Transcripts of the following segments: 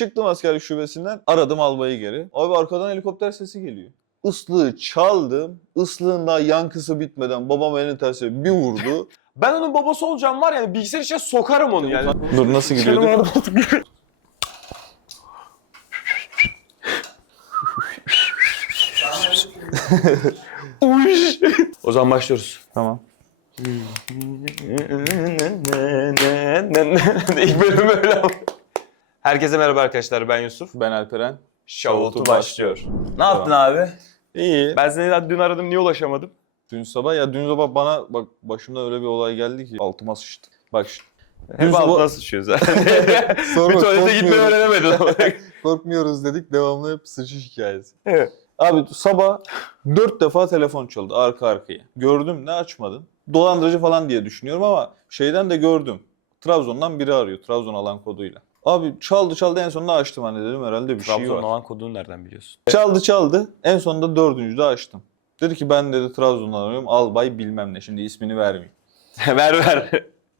Çıktım askerlik şubesinden aradım albayı geri. Abi arkadan helikopter sesi geliyor. Islığı çaldım. Islığın daha yankısı bitmeden babam elini tersine bir vurdu. Ben onun babası olacağım var yani bilgisayar içine sokarım onu yani. Dur nasıl gidiyordu? Uş. o zaman başlıyoruz. Tamam. İlk bölüm öyle ama. Herkese merhaba arkadaşlar ben Yusuf. Ben Alperen. Şavotu başlıyor. Ne yaptın abi? İyi. Ben seni daha dün aradım niye ulaşamadım? Dün sabah ya dün sabah bana bak başımda öyle bir olay geldi ki altıma sıçtı. Bak şimdi. Hep Dün sabah- altına sıçıyor zaten. Sorma, Bir tuvalete gitmeyi korkmuyoruz. öğrenemedin. Korkmuyoruz dedik devamlı hep sıçış hikayesi. Evet. Abi sabah dört defa telefon çaldı arka arkaya. Gördüm ne açmadın. Dolandırıcı falan diye düşünüyorum ama şeyden de gördüm. Trabzon'dan biri arıyor. Trabzon alan koduyla. Abi çaldı çaldı en sonunda açtım hani dedim herhalde bir şey Trabzon'un var. olan kodunu nereden biliyorsun? Çaldı çaldı en sonunda dördüncüde açtım. Dedi ki ben dedi Trabzon'dan arıyorum albay bilmem ne şimdi ismini vermeyeyim. ver ver.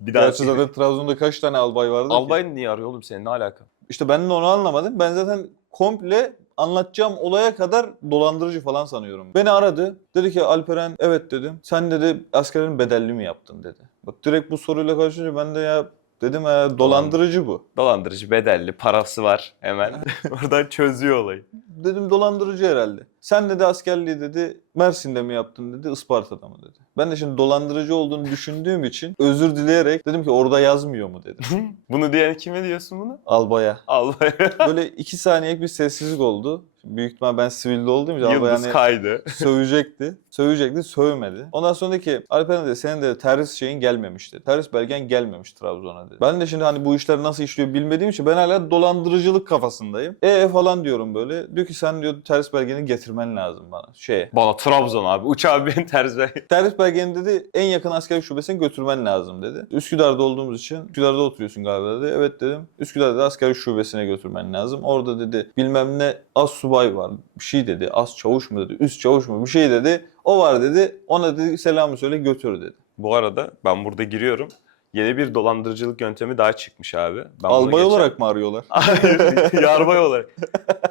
Bir daha. Gerçi zaten Trabzon'da kaç tane albay vardı ki? Albay niye arıyor oğlum senin ne alaka? İşte ben de onu anlamadım. Ben zaten komple anlatacağım olaya kadar dolandırıcı falan sanıyorum. Beni aradı. Dedi ki Alperen evet dedim. Sen dedi askerin bedelli mi yaptın dedi. Bak direkt bu soruyla karşılaşınca ben de ya dedim ya dolandırıcı bu. Dolandırıcı bedelli parası var hemen. Oradan çözüyor olayı. Dedim dolandırıcı herhalde. Sen dedi askerliği dedi Mersin'de mi yaptın dedi Isparta'da mı dedi. Ben de şimdi dolandırıcı olduğunu düşündüğüm için özür dileyerek dedim ki orada yazmıyor mu dedim. bunu diyen kime diyorsun bunu? Albaya. Albay. Böyle iki saniyelik bir sessizlik oldu. Büyük ihtimal ben sivilde olduğum için Yıldız hani kaydı. sövecekti. Sövecekti, sövmedi. Ondan sonra dedi ki Alperen dedi senin de terhis şeyin gelmemişti. Terhis belgen gelmemiş Trabzon'a dedi. Ben de şimdi hani bu işler nasıl işliyor bilmediğim için ben hala dolandırıcılık kafasındayım. E falan diyorum böyle. Diyor ki sen diyor terhis belgeni getirmen lazım bana. Şeye. Bana Trabzon abi. Uçağı bin terzi. Terhis belgeni dedi en yakın asker şubesine götürmen lazım dedi. Üsküdar'da olduğumuz için Üsküdar'da oturuyorsun galiba dedi. Evet dedim. Üsküdar'da asker şubesine götürmen lazım. Orada dedi bilmem ne az subay var. Bir şey dedi. Az çavuş mu dedi. Üst çavuş mu bir şey dedi. O var dedi. Ona dedi selamı söyle götür dedi. Bu arada ben burada giriyorum. Yeni bir dolandırıcılık yöntemi daha çıkmış abi. Ben Albay geçen- olarak mı arıyorlar? Hayır, yarbay olarak.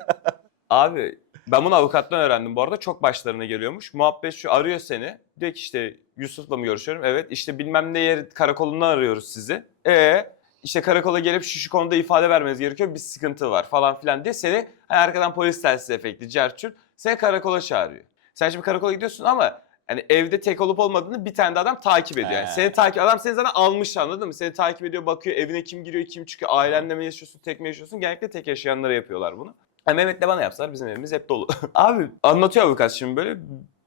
Abi ben bunu avukattan öğrendim bu arada. Çok başlarına geliyormuş. Muhabbet şu arıyor seni. Diyor ki işte Yusuf'la mı görüşüyorum? Evet işte bilmem ne yer karakolundan arıyoruz sizi. E işte karakola gelip şu şu konuda ifade vermeniz gerekiyor. Bir sıkıntı var falan filan diye seni hani arkadan polis telsiz efekti cerçür seni karakola çağırıyor. Sen şimdi karakola gidiyorsun ama hani evde tek olup olmadığını bir tane de adam takip ediyor. Yani He. seni takip adam seni zaten almış anladın mı? Seni takip ediyor, bakıyor evine kim giriyor, kim çıkıyor, ailenle mi yaşıyorsun, tek mi yaşıyorsun? Genellikle tek yaşayanlara yapıyorlar bunu. Ha, Mehmet'le bana yapsalar bizim evimiz hep dolu. Abi anlatıyor avukat şimdi böyle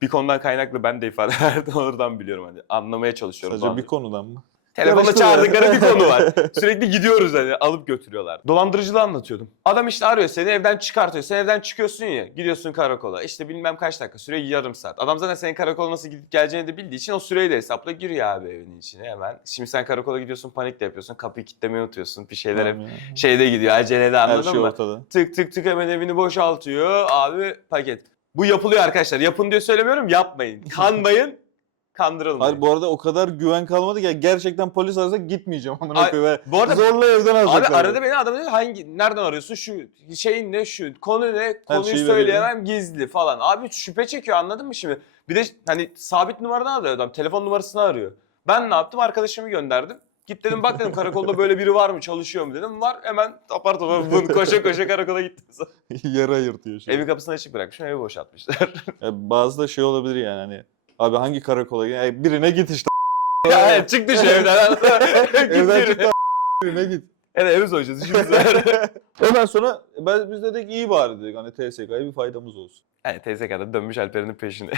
bir konudan kaynaklı ben de ifade verdim oradan biliyorum hani anlamaya çalışıyorum. Sadece falan. bir konudan mı? Karıştı çağırdıkları bir konu var. Sürekli gidiyoruz hani alıp götürüyorlar. Dolandırıcılığı anlatıyordum. Adam işte arıyor seni evden çıkartıyor. Sen evden çıkıyorsun ya gidiyorsun karakola. İşte bilmem kaç dakika sürüyor yarım saat. Adam zaten senin karakola nasıl gidip geleceğini de bildiği için o süreyi de hesapla giriyor abi evinin içine hemen. Şimdi sen karakola gidiyorsun panik de yapıyorsun. Kapıyı kilitlemeyi unutuyorsun. Bir şeyler hep şeyde gidiyor acelede Her anladın şey mı? ortada. Tık tık tık hemen evini boşaltıyor. Abi paket. Bu yapılıyor arkadaşlar. Yapın diye söylemiyorum yapmayın. Kanmayın. Kandırılmayın. Hayır bu arada o kadar güven kalmadı ki gerçekten polis arasa gitmeyeceğim amına Ay, koyayım. bu arada Zorla evden Abi alacaklar. arada beni adam diyor hangi nereden arıyorsun şu şeyin ne şu konu ne konuyu söyleyemem gizli falan. Abi şüphe çekiyor anladın mı şimdi? Bir de hani sabit numaradan arıyor adam telefon numarasını arıyor. Ben ne yaptım arkadaşımı gönderdim. Git dedim bak dedim karakolda böyle biri var mı çalışıyor mu dedim. Var hemen apar topar koşa koşa karakola gittim. Yara yırtıyor şimdi. Evi kapısını açık bırakmışım evi boşaltmışlar. Ya bazı da şey olabilir yani hani. Abi hangi karakola git? Ya birine git işte. yani çıktı şu evden. Evden çık birine git. Evet evi soyacağız işimiz var. Ondan sonra ben, biz dedik iyi bari dedik hani TSK'ya bir faydamız olsun. Evet teyze kadar dönmüş Alper'in peşine.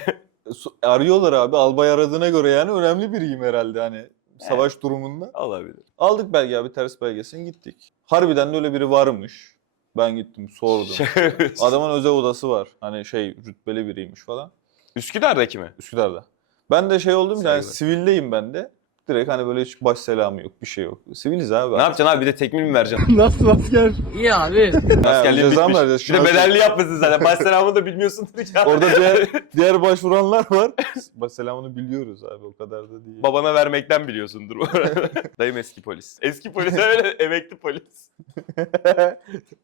Su- Arıyorlar abi albay aradığına göre yani önemli biriyim herhalde hani savaş durumunda. Olabilir. Aldık belge abi ters belgesini gittik. Harbiden de öyle biri varmış. Ben gittim sordum. Adamın özel odası var. Hani şey rütbeli biriymiş falan. Üsküdar'daki mi? Üsküdar'da. Ben de şey oldum yani Saygılar. sivildeyim ben de. Direkt hani böyle hiç baş selamı yok, bir şey yok. Siviliz abi. Ne yapacaksın abi bir de tekmil mi vereceksin? Nasıl asker? İyi abi. Askerliğin ceza mı bitmiş. vereceğiz? Bir de Şuna- bedelli yapmasın zaten. Baş selamını da bilmiyorsundur ya. Orada diğer, diğer başvuranlar var. Baş selamını biliyoruz abi o kadar da değil. Babana vermekten biliyorsundur bu arada. Dayım eski polis. Eski polis öyle emekli polis.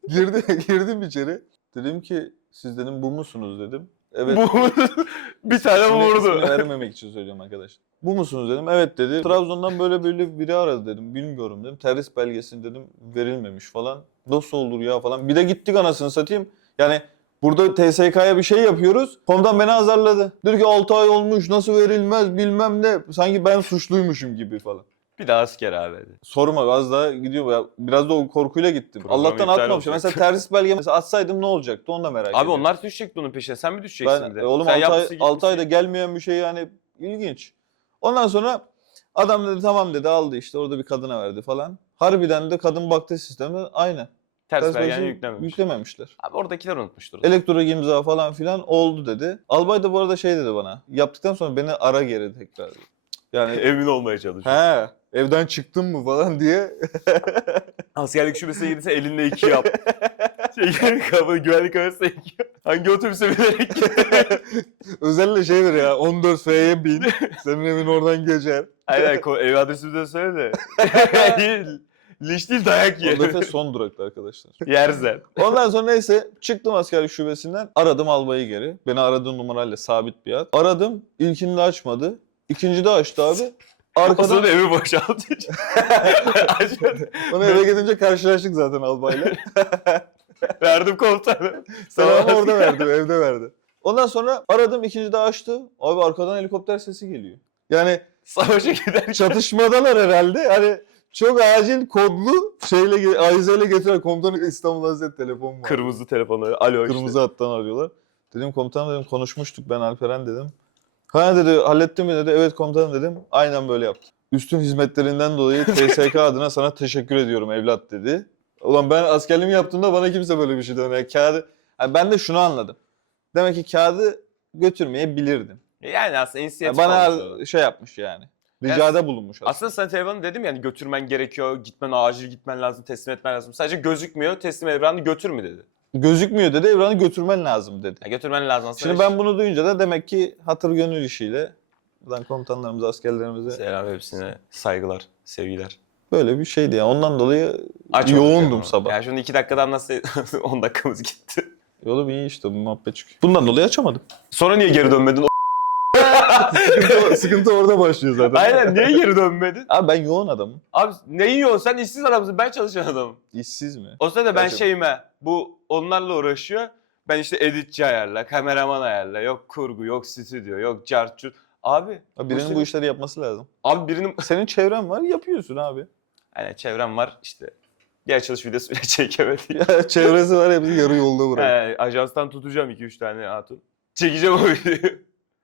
Girdi, girdim içeri. Dedim ki siz dedim bu musunuz dedim. Evet. Bu bir tane İsmini- vurdu. ismini vermemek için söylüyorum arkadaşlar. Bu musunuz dedim. Evet dedi. Trabzon'dan böyle böyle biri aradı dedim. Bilmiyorum dedim. Terhis belgesi dedim verilmemiş falan. Nasıl olur ya falan. Bir de gittik anasını satayım. Yani burada TSK'ya bir şey yapıyoruz. Komutan beni azarladı. Dedi ki 6 ay olmuş nasıl verilmez bilmem ne. Sanki ben suçluymuşum gibi falan. Bir daha asker abi. Sorma az daha gidiyor. Ya Biraz da o korkuyla gittim. Program Allah'tan iptal olacak. Mesela terhis belge mesela atsaydım ne olacaktı onu da merak Abi ediyorum. onlar düşecekti onun peşine. Sen mi düşeceksin Ben bir de? e, oğlum Sen 6 ay, yapmışsın, 6 ayda gelmeyen bir şey yani ilginç. Ondan sonra adam dedi tamam dedi aldı işte orada bir kadına verdi falan. Harbiden de kadın baktı sistemde aynı. Ters Ters belgeni belge yüklememiş. Yüklememişler. Abi oradakiler unutmuştur. Elektronik imza falan filan oldu dedi. Albay da bu arada şey dedi bana. Yaptıktan sonra beni ara geri tekrar. dedi. Yani Emin olmaya çalışıyor. he evden çıktın mı falan diye. Askerlik şubesine girdiyse elinde iki yap. şey, kapı, güvenlik kamerasına iki yap. Hangi otobüse binerek Özellikle şey ver ya 14 F'ye bin. Senin evin oradan geçer. Aynen ev adresimi de söyle de. Linç değil dayak ye. 14 F son durakta arkadaşlar. Yersen. Ondan sonra neyse çıktım askerlik şubesinden. Aradım albayı geri. Beni aradığı numarayla sabit bir ad. Aradım. İlkini de açmadı. İkinci de açtı abi. Arkadan evi. Aşağıda. onu eve gidince karşılaştık zaten albayla. Verdim komutanı. Selamı orada verdi, evde verdi. Ondan sonra aradım ikinci de açtı. Abi arkadan helikopter sesi geliyor. Yani Savaşa giderken. çatışmadalar herhalde. Hani çok acil kodlu şeyle ayizeyle getiriyor. Komutanı İstanbul Hazret telefon var. Kırmızı telefonu. Alo işte. Kırmızı hattan arıyorlar. Dedim komutanım dedim konuşmuştuk ben Alperen dedim. Ha dedi hallettin mi dedi. Evet komutanım dedim. Aynen böyle yaptı. Üstün hizmetlerinden dolayı TSK adına sana teşekkür ediyorum evlat dedi. Ulan ben askerliğimi yaptığımda bana kimse böyle bir şey demedi. Yani kağıdı... Yani ben de şunu anladım. Demek ki kağıdı götürmeyebilirdim. Yani aslında Yani inisiyatif bana almış o. şey yapmış yani. Ricada bulunmuş aslında. Aslında sana telefonu dedim yani götürmen gerekiyor, gitmen acil gitmen lazım, teslim etmen lazım. Sadece gözükmüyor, teslim evranı götür mü dedi. Gözükmüyor dedi. Evranı götürmen lazım dedi. Ya götürmen lazım aslında. Şimdi ben bunu duyunca da demek ki hatır gönül işiyle buradan komutanlarımıza, askerlerimize Selam hepsine, saygılar, sevgiler. Böyle bir şeydi ya. Ondan dolayı Açmadık yoğundum sabah. Yani şimdi iki dakikadan nasıl 10 dakikamız gitti. Yolum iyi işte bu muhabbet çıkıyor. Bundan dolayı açamadım. Sonra niye geri dönmedin? Sıkıntı, sıkıntı orada başlıyor zaten. Aynen niye geri dönmedin? Abi ben yoğun adamım. Abi ne yiyorsun sen işsiz adamsın ben çalışan adamım. İşsiz mi? O sırada ben Gerçekten. şeyime bu onlarla uğraşıyor. Ben işte editçi ayarla, kameraman ayarla, yok kurgu, yok stüdyo, yok cartçut. Abi, Abi birinin bu, senin- işleri yapması lazım. abi birinin Senin çevren var yapıyorsun abi. hani çevrem var işte bir açılış videosu bile çekemedik. Ya çevresi var hepsi yarı yolda bırak. He, ajanstan tutacağım 2-3 tane hatun. Çekeceğim o videoyu.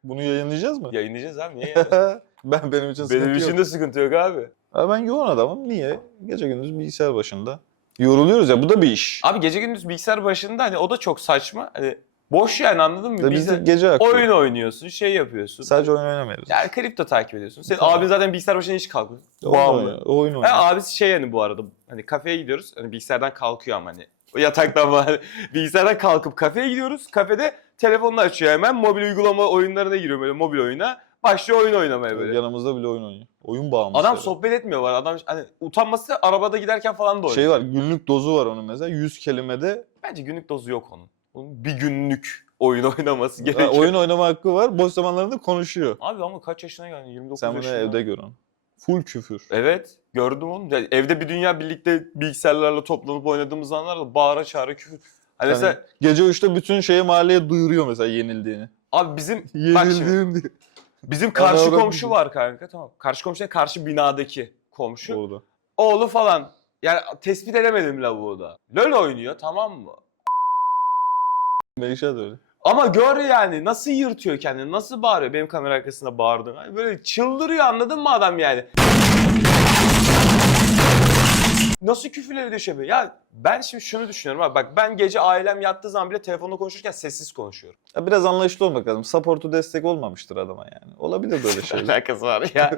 Bunu yayınlayacağız mı? Yayınlayacağız abi niye yayınlayacağız? ben benim için sıkıntı Benim yok. için de sıkıntı yok abi. Abi ben yoğun adamım. Niye? Gece gündüz bilgisayar başında. Yoruluyoruz ya bu da bir iş. Abi gece gündüz bilgisayar başında hani o da çok saçma. Hani boş yani anladın mı? Ve biz de gece akıyor. oyun oynuyorsun, şey yapıyorsun. Sadece oyun oynamıyoruz. Yani kripto takip ediyorsun. Senin Tamam. abin zaten bilgisayar başına hiç kalkmıyor. oyun, Bağımlı. oynuyor, oyun Ha, oynuyor. abisi şey yani bu arada hani kafeye gidiyoruz. Hani bilgisayardan kalkıyor ama hani o yataktan falan bilgisayardan kalkıp kafeye gidiyoruz. Kafede telefonunu açıyor hemen mobil uygulama oyunlarına giriyor böyle mobil oyuna. Başlıyor oyun oynamaya böyle. Yanımızda bile oyun oynuyor. Oyun bağımlısı. Adam herhalde. sohbet etmiyor var. Adam hani utanması arabada giderken falan da oynuyor. Şey var günlük dozu var onun mesela 100 kelimede Bence günlük dozu yok onun. Onun bir günlük oyun oynaması ha, gerekiyor. oyun oynama hakkı var. Boş zamanlarında konuşuyor. Abi ama kaç yaşına geldin? 29 Sen bunu evde gör onu. Full küfür. Evet gördüm onu. Yani evde bir dünya birlikte bilgisayarlarla toplanıp oynadığımız anlarda bağıra çağıra küfür. Hani Yani mesela gece 3'te bütün şeye mahalleye duyuruyor mesela yenildiğini. abi bizim bak şimdi, Yenildiğim diye. bizim karşı avrat komşu var kanka tamam. Karşı komşu ne? karşı binadaki komşu. Orada. Oğlu falan. Yani tespit edemedim lavuğu da. LoL oynuyor tamam mı? Melişah da öyle. Ama gör yani nasıl yırtıyor kendini, nasıl bağırıyor benim kamera arkasında bağırdığım. Hani böyle çıldırıyor anladın mı adam yani? Nasıl küfürleri düşemiyor? Ya Ben şimdi şunu düşünüyorum abi bak ben gece ailem yattığı zaman bile telefonla konuşurken sessiz konuşuyorum. Ya biraz anlayışlı olmak lazım. Support'u destek olmamıştır adama yani. Olabilir böyle şeyler. Alakası var ya.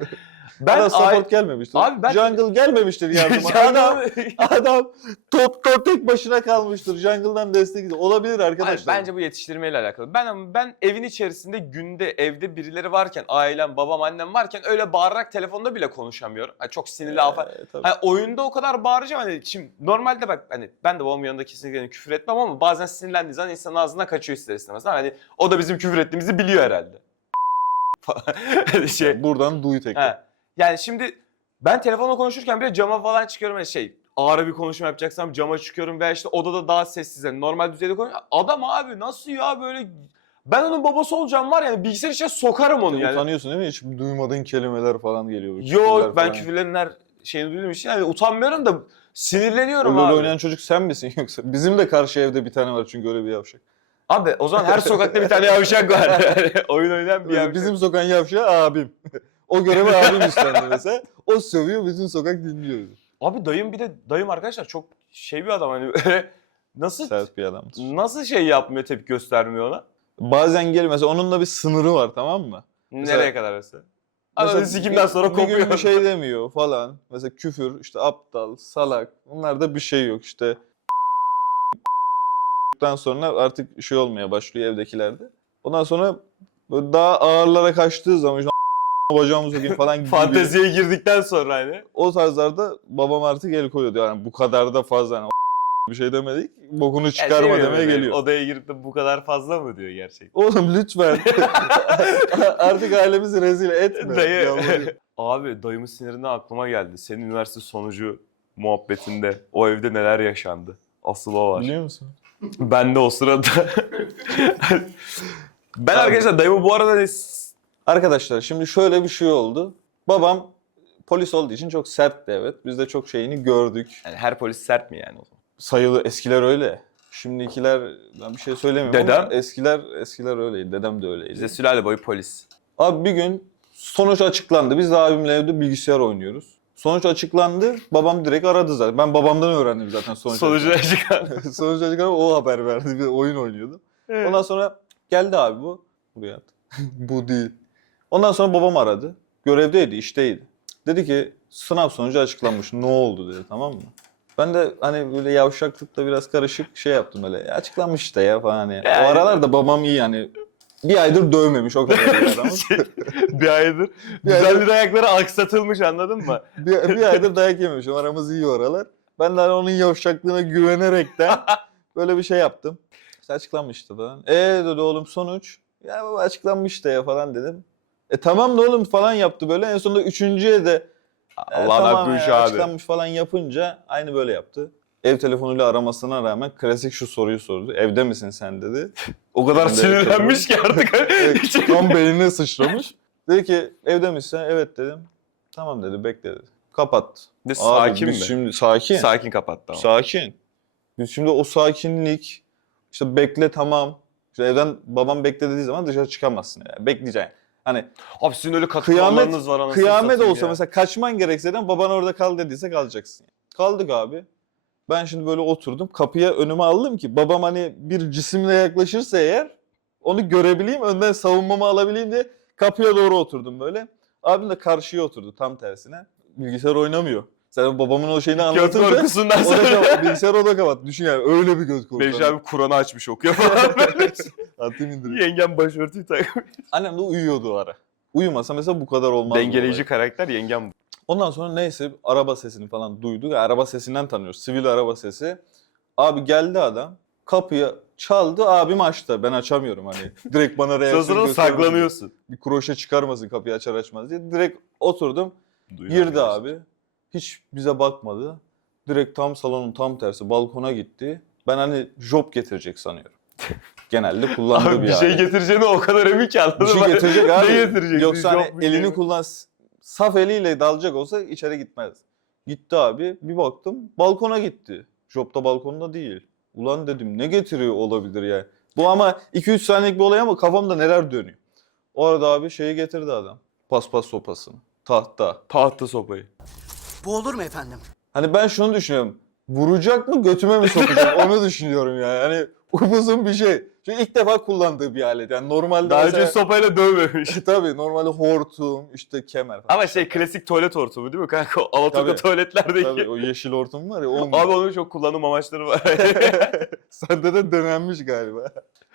ben ben support aile... gelmemiştir. Abi ben- Jungle gelmemiştir yardıma. adam, adam top top tek başına kalmıştır. Jungle'dan destek. Olabilir Hayır, arkadaşlar. bence bu yetiştirmeyle alakalı. Ben ben evin içerisinde günde evde birileri varken, ailem, babam, annem varken öyle bağırarak telefonda bile konuşamıyorum. Hani çok sinirli. Ee, tabii. Hani oyunda o kadar bağıracağım hani şimdi normalde bak hani ben de babamın yanında kesinlikle hani küfür etmem ama bazen sinirlendiği zaman insanın ağzına kaçıyor ister istemez. Hani o da bizim küfür ettiğimizi biliyor herhalde. Hani şey. Buradan duy tek. He. Yani şimdi ben telefonla konuşurken bile cama falan çıkıyorum hani şey ağır bir konuşma yapacaksam cama çıkıyorum veya işte odada daha sessiz yani normal düzeyde konuş. Adam abi nasıl ya böyle ben onun babası olacağım var yani bilgisayar içine sokarım onu yani. Utanıyorsun değil mi? Hiç duymadığın kelimeler falan geliyor. Yok ben küfürlerin her şeyini duyduğum için yani utanmıyorum da sinirleniyorum LoL abi. oynayan çocuk sen misin yoksa? Bizim de karşı evde bir tane var çünkü öyle bir yavşak. Abi o zaman her sokakta bir tane yavşak var. Yani Oyun oynayan bir yavşak. bizim sokan yavşağı abim. o görevi abim üstlendi mesela. O sövüyor bizim sokak dinliyor. Abi dayım bir de dayım arkadaşlar çok şey bir adam hani böyle nasıl Sert bir adamdır. nasıl şey yapmıyor tepki göstermiyor ona? Bazen gel mesela onunla bir sınırı var tamam mı? Mesela- Nereye kadar mesela? Mesela Ananı sikimden sonra bir, kopuyor. bir şey demiyor falan. Mesela küfür, işte aptal, salak. Bunlarda bir şey yok işte. Ondan sonra artık şey olmaya başlıyor evdekilerde. Ondan sonra böyle daha ağırlara kaçtığı zaman işte bacağımı sokayım falan gibi. Fanteziye girdikten sonra hani. O tarzlarda babam artık el koyuyordu. Yani bu kadar da fazla hani bir şey demedik. Bokunu Yani çıkarma şey demeye geliyor. Odaya girip de bu kadar fazla mı diyor gerçekten? Oğlum lütfen. artık ailemizi rezil etme. Dayı. Abi dayımın sinirinden aklıma geldi. Senin üniversite sonucu muhabbetinde o evde neler yaşandı? Asıl o var. Biliyor musun? Ben de o sırada. ben Abi. arkadaşlar dayımı bu arada. Arkadaşlar şimdi şöyle bir şey oldu. Babam polis olduğu için çok sertti evet. Biz de çok şeyini gördük. Yani her polis sert mi yani o zaman? Sayılı eskiler öyle. Şimdikiler ben bir şey söylemiyorum Dedem? ama eskiler eskiler öyleydi. Dedem de öyleydi. Bize sülale boyu polis. Abi bir gün sonuç açıklandı. Biz de abimle evde bilgisayar oynuyoruz. Sonuç açıklandı. Babam direkt aradı zaten. Ben babamdan öğrendim zaten sonuç. Sonucu çıkan. sonuç açıklandı. O haber verdi. Bir oyun oynuyordu. Ondan sonra geldi abi bu. Buraya bu değil. Ondan sonra babam aradı. Görevdeydi, işteydi. Dedi ki sınav sonucu açıklanmış. Ne oldu dedi tamam mı? Ben de hani böyle yavşaklıkla biraz karışık şey yaptım öyle. "Ya açıklanmış işte ya falan hani. Yani- O aralar da babam iyi yani. Bir aydır dövmemiş o kadar bir aydır. Bir aydır- Güzel bir ayakları aksatılmış anladın mı? bir, bir aydır dayak yememiş. Aramız iyi o aralar. Ben de hani onun yavşaklığına güvenerekten böyle bir şey yaptım. İşte açıklanmıştı falan. E dedi oğlum sonuç. Ya baba açıklanmış da ya falan dedim. E tamam da oğlum falan yaptı böyle. En sonunda üçüncüye de e, Allah'ın tamam hakkı ya, abi. açıklanmış falan yapınca aynı böyle yaptı. Ev telefonuyla aramasına rağmen klasik şu soruyu sordu. Evde misin sen dedi. O kadar Ben de sinirlenmiş ki artık. Evet, Tam beynine sıçramış. Dedi ki evde misin? Evet dedim. Tamam dedi bekle dedi. Kapat. De Abi sakin biz mi? şimdi sakin. Sakin kapattı ama. Sakin. Biz şimdi o sakinlik, işte bekle tamam. İşte evden babam bekle dediği zaman dışarı çıkamazsın yani. Bekleyeceksin. Hani Abi sizin öyle Kıyamet- var anasını kıyamet satayım olsa ya. mesela kaçman gerekse de baban orada kal dediyse kalacaksın. Kaldık abi. Ben şimdi böyle oturdum. Kapıya önüme aldım ki babam hani bir cisimle yaklaşırsa eğer onu görebileyim, önden savunmamı alabileyim diye kapıya doğru oturdum böyle. Abim de karşıya oturdu tam tersine. Bilgisayar oynamıyor. Sen babamın o şeyini anlatınca korkusundan o da sonra. kapat, bilgisayar o da kapat. Düşün yani öyle bir göz korku. Beş abi Kur'an'ı açmış okuyor falan böyle. Atayım indireyim. Yengem başörtüyü takmış. Annem de uyuyordu o ara. Uyumasa mesela bu kadar olmaz. Dengeleyici karakter yengem. Ondan sonra neyse araba sesini falan duyduk. Araba sesinden tanıyoruz. Sivil araba sesi. Abi geldi adam. Kapıyı çaldı. Abim açtı. Ben açamıyorum hani. Direkt bana reaksiyon sonra göstermedi. saklanıyorsun. Bir kroşe çıkarmasın kapıyı açar açmaz diye. Direkt oturdum. Duyun Girdi abi. Hiç bize bakmadı. Direkt tam salonun tam tersi balkona gitti. Ben hani job getirecek sanıyorum. Genelde kullandığı Abi bir bir şey alet. getireceğine o kadar emin ki anladın Bir şey getirecek abi. Ne getirecek? Yoksa Yok hani şey elini yok. kullan saf eliyle dalacak olsa içeri gitmez. Gitti abi. Bir baktım balkona gitti. Job'da balkonda değil. Ulan dedim ne getiriyor olabilir yani. Bu ama 2-3 saniyelik bir olay ama kafamda neler dönüyor. O arada abi şeyi getirdi adam. Paspas sopasını. Tahta. Tahta sopayı. Bu olur mu efendim? Hani ben şunu düşünüyorum. vuracak mı götüme mi sokacak onu düşünüyorum yani. Hani upuzun bir şey. Çünkü ilk defa kullandığı bir alet. Yani normalde Daha önce mesela... sopayla dövmemiş. Tabii normalde hortum, işte kemer falan. Ama şey klasik tuvalet hortumu değil mi kanka? O Alaturka Tabii. tuvaletlerdeki. Tabii o yeşil hortum var ya o mu? Abi onun çok kullanım amaçları var. Sende de denenmiş galiba.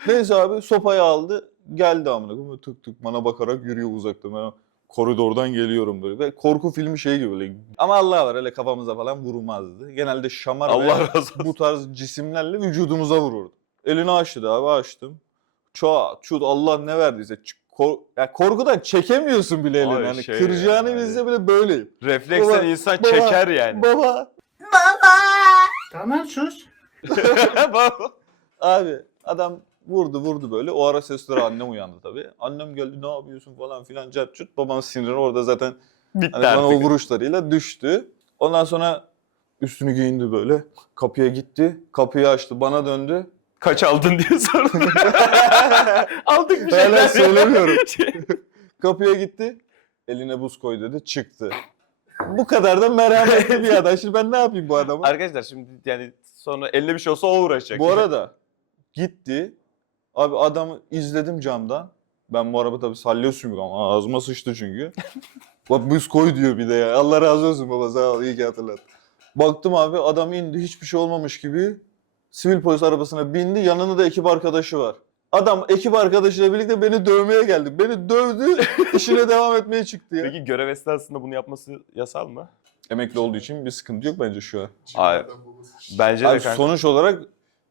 Neyse abi sopayı aldı. Geldi amına koyayım. Tık tık bana bakarak yürüyor uzakta. Ben koridordan geliyorum böyle. Ve korku filmi şey gibi böyle. Ama Allah var öyle kafamıza falan vurmazdı. Genelde şamar ve Allah razı olsun. bu tarz cisimlerle vücudumuza vururdu. Elini açtı abi açtım. Çat çut Allah ne verdiyse. Kor ya korkudan çekemiyorsun bile elini. Ay Yani şey kıracağını yani. bilse bile böyleyim. Refleksen Baba, insan baba, çeker yani. Baba Tamam sus. Baba. Abi adam vurdu vurdu böyle. O ara sesleri annem uyandı tabii. Annem geldi ne yapıyorsun falan filan cart çut. Babam siniri orada zaten Bitti hani bana o vuruşlarıyla düştü. Ondan sonra üstünü giyindi böyle. Kapıya gitti. Kapıyı açtı. Bana döndü. Kaç aldın diye sordum. Aldık bir şeyler. Hala söylemiyorum. Şey- Kapıya gitti. Eline buz koy dedi. Çıktı. Bu kadar da merhametli bir adam. Şimdi ben ne yapayım bu adama? Arkadaşlar şimdi yani sonra eline bir şey olsa o uğraşacak. Bu arada gitti. Abi adamı izledim camdan. Ben bu araba tabii sallıyorum ama ağzıma sıçtı çünkü. Bak buz koy diyor bir de ya. Allah razı olsun baba sağ ol iyi ki hatırlattın. Baktım abi adam indi hiçbir şey olmamış gibi. Sivil polis arabasına bindi yanında da ekip arkadaşı var. Adam ekip arkadaşıyla birlikte beni dövmeye geldi. Beni dövdü işine devam etmeye çıktı ya. Peki görev esnasında bunu yapması yasal mı? Emekli olduğu için bir sıkıntı yok bence şu an. Hayır. Bence de Abi kanka. sonuç olarak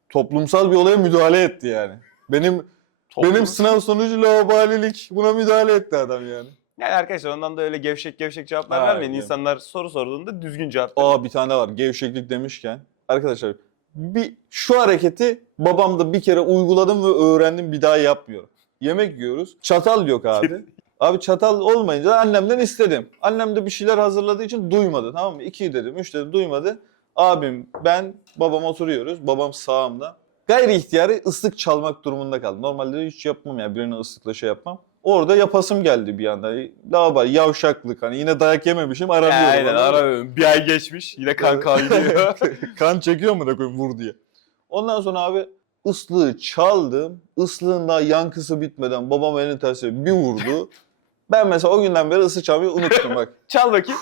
toplumsal bir olaya müdahale etti yani. Benim Toplum- Benim sınav sonucu laubalilik. Buna müdahale etti adam yani. Yani arkadaşlar ondan da öyle gevşek gevşek cevaplar Ha, vermeyin. İnsanlar soru sorduğunda düzgün cevap verin. Aa bir tane var. Gevşeklik demişken. Arkadaşlar bir şu hareketi babam da bir kere uyguladım ve öğrendim bir daha yapmıyorum. Yemek yiyoruz. Çatal yok abi. Abi çatal olmayınca annemden istedim. Annem de bir şeyler hazırladığı için duymadı tamam mı? İki dedim, üç dedim duymadı. Abim, ben, babam oturuyoruz. Babam sağımda. Gayri ihtiyari ıslık çalmak durumunda kaldım. Normalde de hiç yapmam ya. Birine ıslıkla şey yapmam. Orada yapasım geldi bir anda. Lavabo, yavşaklık hani yine dayak yememişim aramıyorum. Aynen aramıyorum. Bir ay geçmiş yine kan kan gidiyor. kan çekiyor mu da koyayım vur diye. Ondan sonra abi ıslığı çaldım. Islığın daha yankısı bitmeden babam elini tersiyle bir vurdu. Ben mesela o günden beri ıslık çalmayı unuttum bak. Çal bakayım.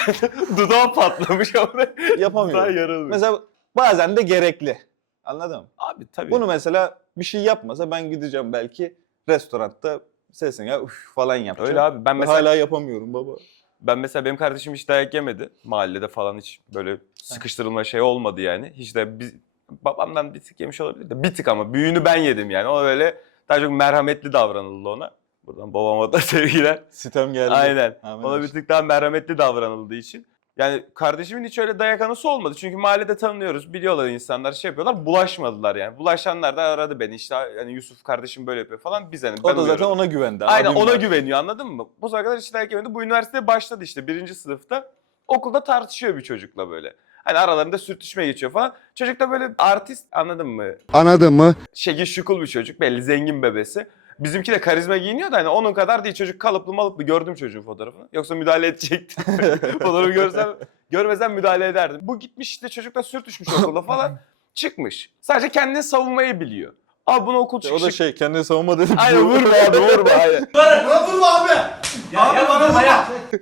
Dudağım patlamış ama daha Yapamıyorum. yarılmış. Mesela bazen de gerekli. Anladın mı? Abi tabii. Bunu mesela bir şey yapmasa ben gideceğim belki restoranda sesin ya uf falan yapacağım. Öyle abi. Ben Ben mesela hala yapamıyorum baba. ben mesela benim kardeşim hiç dayak yemedi. Mahallede falan hiç böyle sıkıştırılma şey olmadı yani. Hiç de biz babamdan bir tık yemiş olabilir de bir tık ama büyüğünü ben yedim yani. O öyle daha çok merhametli davranıldı ona. Buradan babama da sevgiler. Sitem geldi. Aynen. Amin Ona bir olsun. tık daha merhametli davranıldığı için. Yani kardeşimin hiç öyle dayak anısı olmadı. Çünkü mahallede tanıyoruz, biliyorlar insanlar, şey yapıyorlar. Bulaşmadılar yani. Bulaşanlar da aradı beni işte hani Yusuf kardeşim böyle yapıyor falan. Biz hani ben O da zaten ona güvendi. Aynen abim ona var. güveniyor anladın mı? Bu zamana kadar hiç dayak yemedi. Bu üniversiteye başladı işte birinci sınıfta. Okulda tartışıyor bir çocukla böyle. Hani aralarında sürtüşme geçiyor falan. Çocuk da böyle artist anladın mı? Anladın mı? şekil şukul bir çocuk belli zengin bebesi. Bizimki de karizma giyiniyor da hani onun kadar değil çocuk kalıplı malıplı gördüm çocuğun fotoğrafını. Yoksa müdahale edecektim. Fotoğrafı görsem görmesem müdahale ederdim. Bu gitmiş işte çocukla sürtüşmüş okulda falan çıkmış. Sadece kendini savunmayı biliyor. Abi bunu okul O çıkışı... da şey kendini savunma dedi. Aynen vurma abi vurma aynen.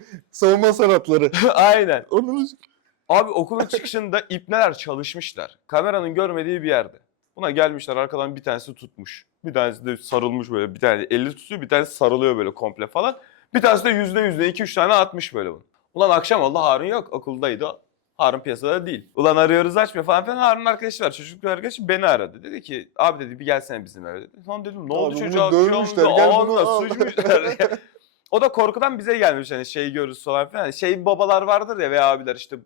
Savunma sanatları. aynen. Onun Abi okulun çıkışında ipneler çalışmışlar. Kameranın görmediği bir yerde. Buna gelmişler arkadan bir tanesi tutmuş. Bir tanesi de sarılmış böyle. Bir tane eli tutuyor bir tanesi sarılıyor böyle komple falan. Bir tanesi de yüzde yüzde iki üç tane atmış böyle bunu. Ulan akşam oldu Harun yok okuldaydı. Harun piyasada değil. Ulan arıyoruz açmıyor falan filan. Harun arkadaşı var. Çocuk arkadaşı beni aradı. Dedi ki abi dedi bir gelsene bizim eve dedi. Lan dedim ne oldu Abi bunu çocuğa? Şey dövmüşler, olmadı. gel bunu Ağzına al. sıçmışlar. o da korkudan bize gelmiş hani şey görürüz falan filan. Şey babalar vardır ya veya abiler işte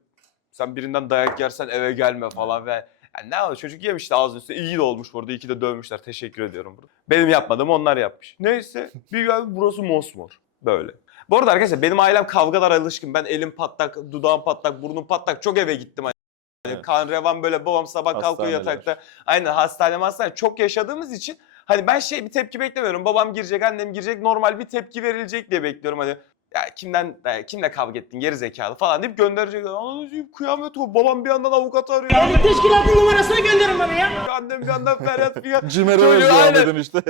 sen birinden dayak yersen eve gelme falan ve yani ne oldu çocuk yemişti ağzının üstüne iyi de olmuş burada iyi de dövmüşler teşekkür ediyorum burada. Benim yapmadığım onlar yapmış. Neyse bir geldi burası mosmor böyle. Bu arada arkadaşlar benim ailem kavgalar alışkın. Ben elim patlak, dudağım patlak, burnum patlak çok eve gittim. Hani Evet. kan revan böyle babam sabah kalkıyor yatakta. Aynen hastane hastane çok yaşadığımız için hani ben şey bir tepki beklemiyorum. Babam girecek, annem girecek normal bir tepki verilecek diye bekliyorum hani. Ya kimden ya kimle kavga ettin geri zekalı falan deyip gönderecekler. Anladın kıyamet o. Babam bir yandan avukatı arıyor. Yani teşkilatın numarasını gönderin bana ya. Annem bir yandan feryat figan. Cimer'e Çocuğu benziyor aynen. Ahmet'in işte.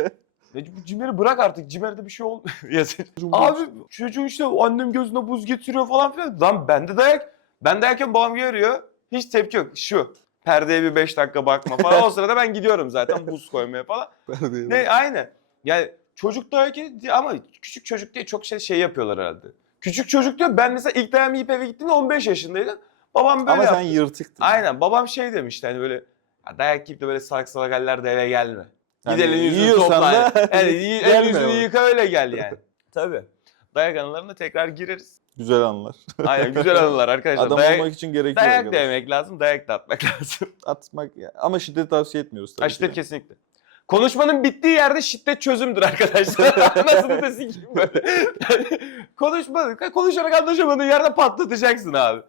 Ya bu Cimer'i bırak artık. Cimer'de bir şey olmuyor. Abi çocuğun işte annem gözüne buz getiriyor falan filan. Lan bende dayak. Ben dayakken babam görüyor. Hiç tepki yok. Şu. Perdeye bir 5 dakika bakma falan. o sırada ben gidiyorum zaten buz koymaya falan. Ne aynı. Yani çocuk dayak yedi ama küçük çocuk diye çok şey şey yapıyorlar herhalde. Küçük çocuk diyor ben mesela ilk dayağımı yiyip eve gittiğimde 15 yaşındaydım. Babam böyle Ama sen yaptı. yırtıktın. Aynen babam şey demişti hani böyle "Ya dayak yiyip de böyle salak salak hallerde eve gelme. Yani Git elini yüzünü yiyorsan topla. da Yani y- el gelme yüzünü ama. yıka öyle gel yani. Tabii. Dayak anılarına tekrar gireriz. Güzel anlar. Aynen güzel anılar arkadaşlar. Adam dayak, olmak için gerekiyor dayak da arkadaş. yemek lazım, dayak da atmak lazım. Atmak ya. Ama şiddet tavsiye etmiyoruz tabii ki. şiddet kesinlikle. Konuşmanın bittiği yerde şiddet çözümdür arkadaşlar. Nasıl bir de sikeyim böyle. Yani konuşma, konuşarak anlaşamadığın yerde patlatacaksın abi.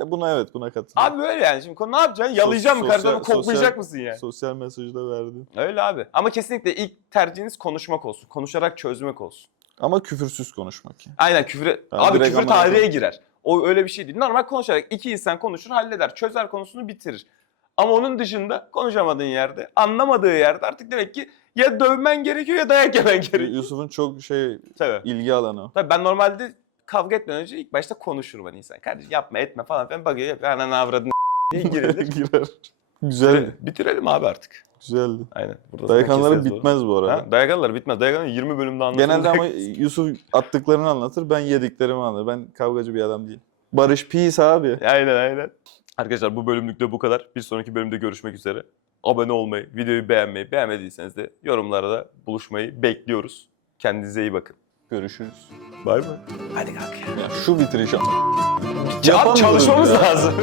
E, Buna evet buna katılıyorum. Abi böyle yani şimdi konu ne yapacaksın? Yalayacak mı karşıdan koklayacak mısın yani? Sosyal mesajı da verdi. Öyle abi. Ama kesinlikle ilk tercihiniz konuşmak olsun. Konuşarak çözmek olsun. Ama küfürsüz konuşmak. yani. Aynen Ha, abi küfür tarihe girer. O öyle bir şey değil. Normal konuşarak iki insan konuşur, halleder, çözer konusunu bitirir. Ama onun dışında konuşamadığın yerde, anlamadığı yerde artık demek ki ya dövmen gerekiyor ya dayak yemen gerekiyor. Yusuf'un çok şey Tabii. ilgi alanı. Tabii ben normalde kavga etmeden önce ilk başta konuşurum hani insan. Kardeşim yapma etme falan filan bakıyor yapıyor. Ananı avradını diye girilir. Girer. Güzeldi. Bitirelim abi artık. Güzeldi. Aynen. Burada Dayak anıları keseriz bitmez bu arada. Ha? Dayak bitmez. Dayak anıları 20 bölümde anlatılır. Genelde ama Yusuf attıklarını anlatır, ben yediklerimi anlatır. Ben kavgacı bir adam değilim. Barış peace abi. Aynen aynen. Arkadaşlar bu bölümlük de bu kadar. Bir sonraki bölümde görüşmek üzere. Abone olmayı, videoyu beğenmeyi, beğenmediyseniz de yorumlarda buluşmayı bekliyoruz. Kendinize iyi bakın. Görüşürüz. Bay bay. Hadi kalk ya. Ya şu bitiriş ama. Ya çalışmamız ya. lazım.